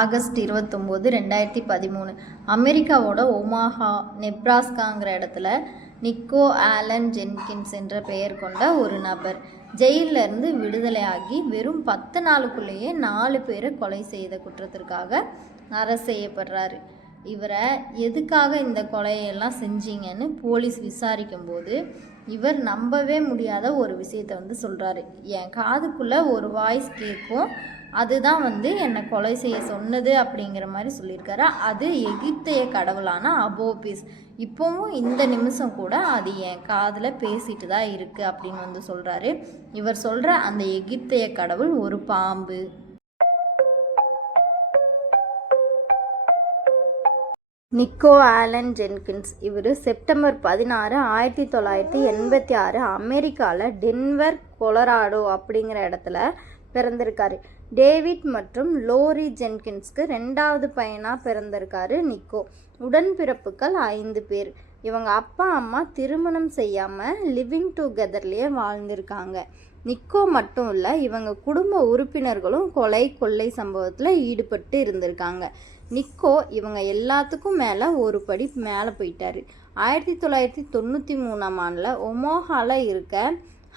August 29, 2013 அமெரிக்காவோட Omaha, நெப்ராஸ்காங்கிற இடத்துல நிக்கோ Alan Jenkins என்ற பெயர் கொண்ட ஒரு நபர் ஜெயிலிருந்து விடுதலையாகி வெறும் 10 நாளுக்குள்ளேயே 4 பேரை கொலை செய்த குற்றத்திற்காக அரெஸ்ட் செய்யப்படுறாரு. இவரை எதுக்காக இந்த கொலையெல்லாம் செஞ்சீங்கன்னு போலீஸ் விசாரிக்கும்போது இவர் நம்பவே முடியாத ஒரு விஷயத்தை சொல்கிறாரு. என் காதுக்குள்ளே ஒரு வாய்ஸ் கேட்கும், அதுதான் என்னை கொலை செய்ய சொன்னது அப்படிங்கிற மாதிரி சொல்லியிருக்காரு. அது எகிப்தைய கடவுளான அபோபிஸ். இப்போவும் இந்த நிமிஷம் கூட அது என் காதில் பேசிட்டு தான் இருக்குது அப்படின்னு சொல்கிறாரு. இவர் சொல்கிற அந்த எகிப்தைய கடவுள் ஒரு பாம்பு. நிக்கோ ஆலன் ஜென்கின்ஸ் இவர் செப்டம்பர் 16, 1986 அமெரிக்காவில் டென்வர், கொலராடோ அப்படிங்கிற இடத்துல பிறந்திருக்காரு. டேவிட் மற்றும் லோரி ஜென்கின்ஸ்க்கு 2வது பையனாக பிறந்திருக்காரு நிக்கோ. உடன்பிறப்புகள் 5 பேர். இவங்க அப்பா அம்மா திருமணம் செய்யாமல் லிவிங் டுகெதர்லேயே வாழ்ந்திருக்காங்க. நிக்கோ மட்டும் இல்லை, இவங்க குடும்ப உறுப்பினர்களும் கொள்ளை சம்பவத்தில் ஈடுபட்டு இருந்திருக்காங்க. நிக்கோ இவங்க எல்லாத்துக்கும் மேலே ஒரு படி மேலே போயிட்டாரு. 1993 ஆண்டில் ஒமோஹாவில் இருக்க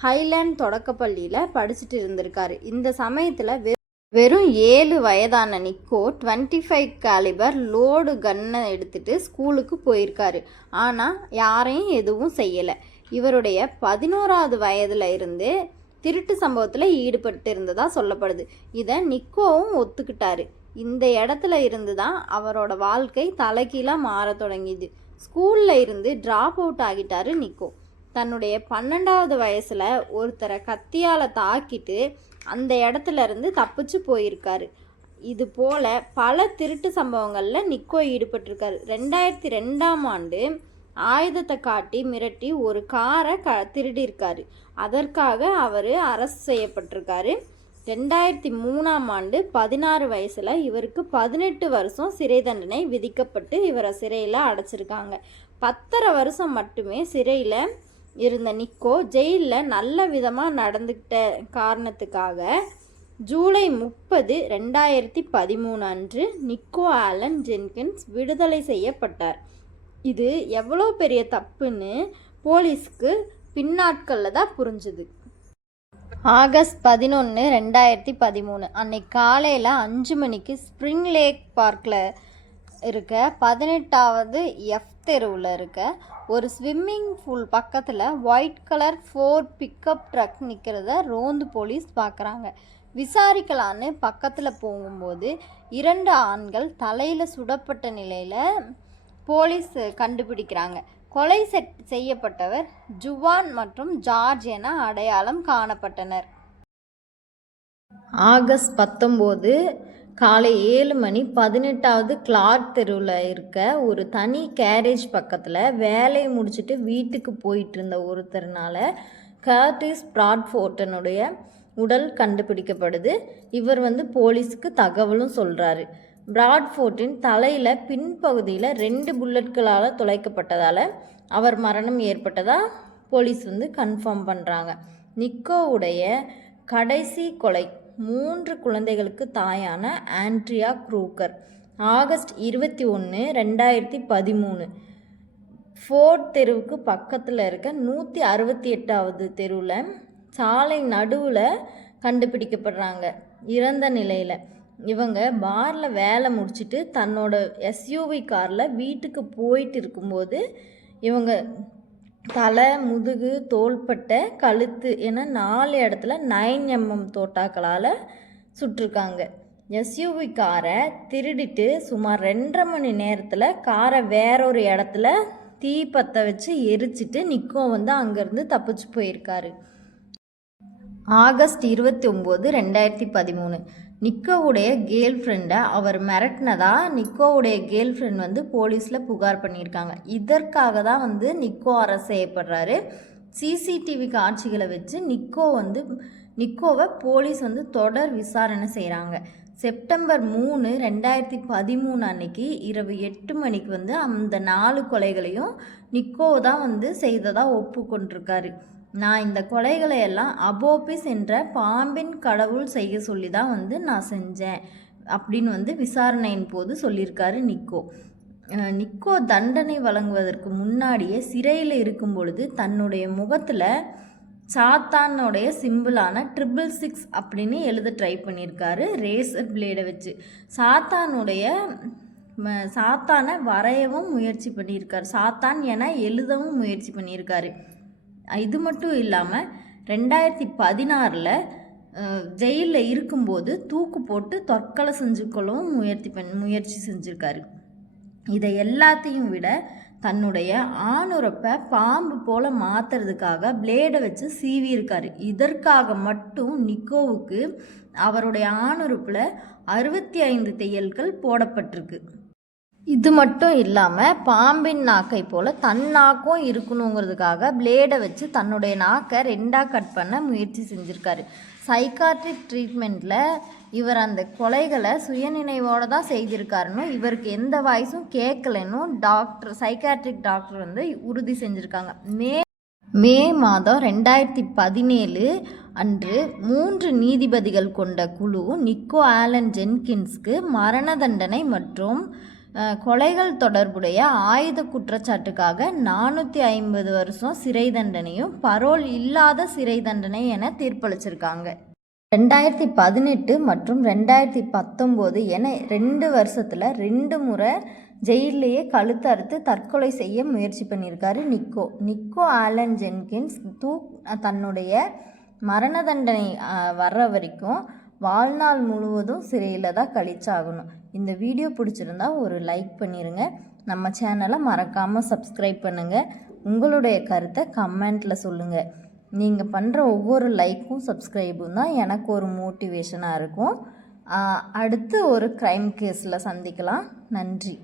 ஹைலேண்ட் தொடக்கப்பள்ளியில் படிச்சுட்டு இருந்திருக்காரு. இந்த சமயத்தில் வெறும் 7 வயதான நிக்கோ 25 காலிபர் லோடு கன்னை எடுத்துகிட்டு ஸ்கூலுக்கு போயிருக்காரு. ஆனால் யாரையும் எதுவும் செய்யலை. இவருடைய 11வது வயதில் இருந்து திருட்டு சம்பவத்தில் ஈடுபட்டு இருந்ததா சொல்லப்படுது. இதை நிக்கோவும் ஒத்துக்கிட்டாரு. இந்த இடத்துல இருந்து தான் அவரோட வாழ்க்கை தலைகீழாக மாற தொடங்கிது. ஸ்கூலில் இருந்து ட்ராப் அவுட் ஆகிட்டாரு நிக்கோ. தன்னுடைய 12வது வயசில் ஒருத்தரை கத்தியால் தாக்கிட்டு அந்த இடத்துல இருந்து தப்பிச்சு போயிருக்காரு. இது போல் பல திருட்டு சம்பவங்களில் நிக்கோ ஈடுபட்டிருக்காரு. 2002ஆம் ஆண்டு ஆயுதத்தை காட்டி மிரட்டி ஒரு காரை திருடியிருக்காரு. அதற்காக அவர் அரெஸ்ட் செய்யப்பட்டிருக்காரு. 2003ஆம் ஆண்டு 16 வயசில் இவருக்கு 18 வருஷம் சிறை தண்டனை விதிக்கப்பட்டு இவரை சிறையில் அடைச்சிருக்காங்க. 10.5 வருஷம் மட்டுமே சிறையில் இருந்த நிக்கோ ஜெயிலில் நல்ல விதமாக நடந்துக்கிட்ட காரணத்துக்காக ஜூலை 30, 2013 அன்று நிக்கோ ஆலன் ஜென்கின்ஸ் விடுதலை செய்யப்பட்டார். இது எவ்வளோ பெரிய தப்புன்னு போலீஸ்க்கு பின்னாட்களில் தான் புரிஞ்சுது. ஆகஸ்ட் 11, 2013 அன்னைக்கு காலையில் 5 மணிக்கு ஸ்ப்ரிங் லேக் பார்க்கில் இருக்க 18வது எஃப் தெருவில் இருக்க ஒரு ஸ்விம்மிங் பூல் பக்கத்தில் white colour Ford pickup truck நிற்கிறத ரோந்து போலீஸ் பார்க்குறாங்க. விசாரிக்கலான்னு பக்கத்தில் போகும்போது 2 ஆண்கள் தலையில் சுடப்பட்ட நிலையில் போலீஸ் கண்டுபிடிக்கிறாங்க. கொலை செய்யப்பட்டவர் ஜுவான் மற்றும் ஜார்ஜ் என அடையாளம் காணப்பட்டனர். ஆகஸ்ட் 19 காலை 7 மணி 18வது கிளார்க் தெருவில் இருக்க ஒரு தனி கேரேஜ் பக்கத்தில் வேலையை முடிச்சுட்டு வீட்டுக்கு போயிட்டு இருந்த ஒருத்தர்னால கர்டிஸ் பிராட்ஃபோர்டனுடைய உடல் கண்டுபிடிக்கப்படுது. இவர் போலீஸுக்கு தகவலும் சொல்கிறாரு. பிராட்ஃபோர்டின் தலையில் பின்பகுதியில் 2 புல்லட்களால் துளைக்கப்பட்டதால் அவர் மரணம் ஏற்பட்டதாக போலீஸ் கன்ஃபார்ம் பண்ணுறாங்க. நிக்கோவுடைய கடைசி கொலை 3 குழந்தைகளுக்கு தாயான ஆண்ட்ரியா க்ரூக்கர். ஆகஸ்ட் 21, 2013 ஃபோர்ட் தெருவுக்கு பக்கத்தில் இருக்க 168வது தெருவில் சாலை நடுவில் கண்டுபிடிக்கப்படுறாங்க இறந்த நிலையில். இவங்க பாரில் வேலை முடிச்சுட்டு தன்னோட எஸ்யூவி காரில் வீட்டுக்கு போயிட்டு இருக்கும்போது இவங்க தலை, முதுகு, தோள்பட்டை, கழுத்து என 4 இடத்துல 9mm தோட்டாக்களால் சுட்டிருக்காங்க. எஸ்யூவி காரை திருடிட்டு சுமார் 2.5 மணி நேரத்தில் காரை வேறொரு இடத்துல தீ பற்ற வச்சு எரிச்சிட்டு நிக்கோ அங்கேருந்து தப்பிச்சு போயிருக்காரு. ஆகஸ்ட் 29, 2013 நிக்கோவுடைய கேர்ள் ஃப்ரெண்டை அவர் மிரட்டினதா நிக்கோவுடைய கேர்ள் ஃப்ரெண்ட் போலீஸில் புகார் பண்ணியிருக்காங்க. இதற்காக தான் நிக்கோ அரெஸ்ட் செய்யப்படுறாரு. சிசிடிவி காட்சிகளை வச்சு நிக்கோவை போலீஸ் தொடர் விசாரணை செய்கிறாங்க. செப்டம்பர் 3, 2013 அன்னைக்கு இரவு 8 மணிக்கு அந்த 4 கொலைகளையும் நிக்கோ தான் செய்ததாக ஒப்புக்கொண்டிருக்காரு. நான் இந்த கொலைகளை எல்லாம் அபோபிஸ் என்ற பாம்பின் கடவுள் செய்ய சொல்லி தான் நான் செஞ்சேன். அப்படின்னு விசாரணையின் போது சொல்லியிருக்காரு நிக்கோ. நிக்கோ தண்டனை வழங்குவதற்கு முன்னாடியே சிறையில் இருக்கும் பொழுது தன்னுடைய முகத்தில் சாத்தானுடைய சிம்பிளான 666 அப்படின்னு எழுத ட்ரை பண்ணியிருக்காரு ரேசர் பிளேடை வச்சு. சாத்தானை வரையவும் முயற்சி பண்ணியிருக்காரு, சாத்தான் என எழுதவும் முயற்சி பண்ணியிருக்காரு. இது மட்டும் இல்லாமல் 2016 ஜெயிலில் இருக்கும்போது தூக்கு போட்டு தற்கொலை செஞ்சுக்கொள்ளவும் முயற்சி செஞ்சுருக்காரு. இதை எல்லாத்தையும் விட தன்னுடைய ஆணுறுப்பை பாம்பு போல் மாற்றுறதுக்காக பிளேடை வச்சு சீவியிருக்காரு. இதற்காக மட்டும் நிக்கோவுக்கு அவருடைய ஆணுறுப்பில் 65 தையல்கள் போடப்பட்டிருக்கு. இது மட்டும் இல்லாமல் பாம்பின் நாக்கை போல் தன் நாக்கும் இருக்கணுங்கிறதுக்காக பிளேடை வச்சு தன்னுடைய நாக்கை 2ஆக கட் பண்ண முயற்சி செஞ்சுருக்காரு. சைக்காட்ரிக் ட்ரீட்மெண்ட்டில் இவர் அந்த கொலைகளை சுயநினைவோடு தான் செய்திருக்காருன்னு, இவருக்கு எந்த வாய்ஸும் கேட்கலன்னும் சைக்காட்ரிக் டாக்டர் உறுதி செஞ்சுருக்காங்க. மே மாதம் 2017 அன்று 3 நீதிபதிகள் கொண்ட குழு நிக்கோ ஆலன் ஜென்கின்ஸ்க்கு மரண தண்டனை மற்றும் கொலைகள் தொடர்புடைய ஆயுத குற்றச்சாட்டுக்காக 450 வருஷம் சிறை தண்டனையும் பரோல் இல்லாத சிறை தண்டனை என தீர்ப்பளிச்சிருக்காங்க. 2018 மற்றும் 2019 என 2 வருஷத்தில் 2 முறை ஜெயிலேயே கழுத்து அறுத்து தற்கொலை செய்ய முயற்சி பண்ணியிருக்காரு நிக்கோ ஆலன் ஜென்கின்ஸ் தன்னுடைய மரண தண்டனை வர்ற வரைக்கும் வாழ்நாள் முழுவதும் சிறையில் தான் கழிச்சாகணும். இந்த வீடியோ பிடிச்சிருந்தா ஒரு லைக் பண்ணிடுங்க. நம்ம சேனலை மறக்காமல் சப்ஸ்கிரைப் பண்ணுங்கள். உங்களுடைய கருத்தை கமெண்ட்டில் சொல்லுங்கள். நீங்கள் பண்ணுற ஒவ்வொரு லைக்கும் சப்ஸ்கிரைபும் தான் எனக்கு ஒரு மோட்டிவேஷனாக இருக்கும். அடுத்து ஒரு க்ரைம் கேஸில் சந்திக்கலாம். நன்றி.